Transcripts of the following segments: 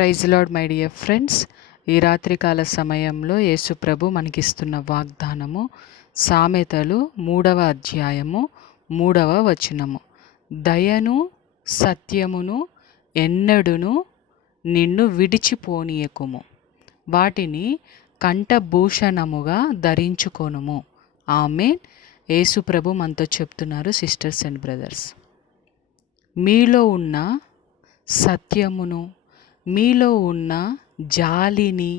Praise lord my dear friends. ఈ రాత్రికాల సమయంలో యేసు ప్రభు మనకిస్తున్న వాగ్దానము సామెతలు 3వ అధ్యాయము 3వ వచనము. దయను సత్యమును ఎన్నడును నిన్ను విడిచిపోనీయకుము, వాటిని కంఠభూషణముగా ధరించుకొనుము. ఆమేన్. యేసు ప్రభు మనతో చెప్తున్నారు సిస్టర్స్ అండ్ బ్రదర్స్, మీలో ఉన్న సత్యమును, మీలో ఉన్న జాలిని,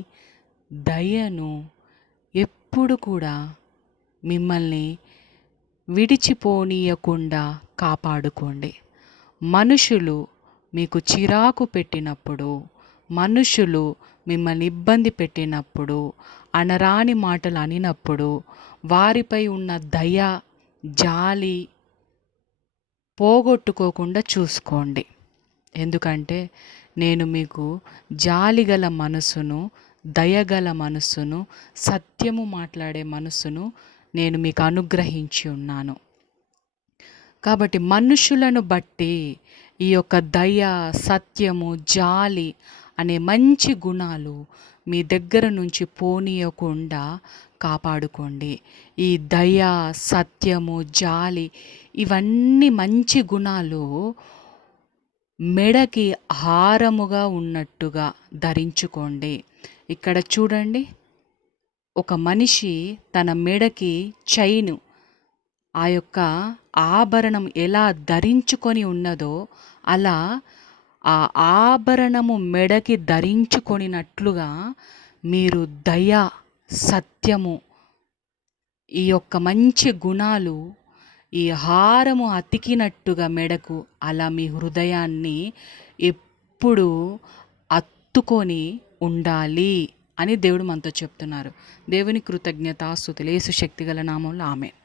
దయను ఎప్పుడు కూడా మిమ్మల్ని విడిచిపోనీయకుండా కాపాడుకోండి. మనుషులు మీకు చిరాకు పెట్టినప్పుడు, మనుషులు మిమ్మల్ని ఇబ్బంది పెట్టినప్పుడు, అనరాని మాటలు అనినప్పుడు వారిపై ఉన్న దయ, జాలి పోగొట్టుకోకుండా చూసుకోండి. ఎందుకంటే నేను మీకు జాలిగల మనసును, దయగల మనసును, సత్యము మాట్లాడే మనసును నేను మీకు అనుగ్రహించి ఉన్నాను. కాబట్టి మనుషులను బట్టి ఈ యొక్క దయ, సత్యము, జాలి అనే మంచి గుణాలు మీ దగ్గర నుంచి పోనీయకుండా కాపాడుకోండి. ఈ దయ, సత్యము, జాలి ఇవన్నీ మంచి గుణాలు మెడకి హారముగా ఉన్నట్టుగా ధరించుకోండి. ఇక్కడ చూడండి, ఒక మనిషి తన మెడకి చైను, ఆ యొక్క ఆభరణం ఎలా ధరించుకొని ఉన్నదో అలా ఆ ఆభరణము మెడకి ధరించుకొనినట్లుగా మీరు దయ, సత్యము, ఈ యొక్క మంచి గుణాలు ఈ హారము అతికినట్టుగా మెడకు అలా మీ హృదయాన్ని ఎప్పుడు అత్తుకొని ఉండాలి అని దేవుడు మనతో చెప్తున్నారు. దేవుని కృతజ్ఞతాస్తుతులు. యేసు శక్తిగల నామంలో ఆమేన్.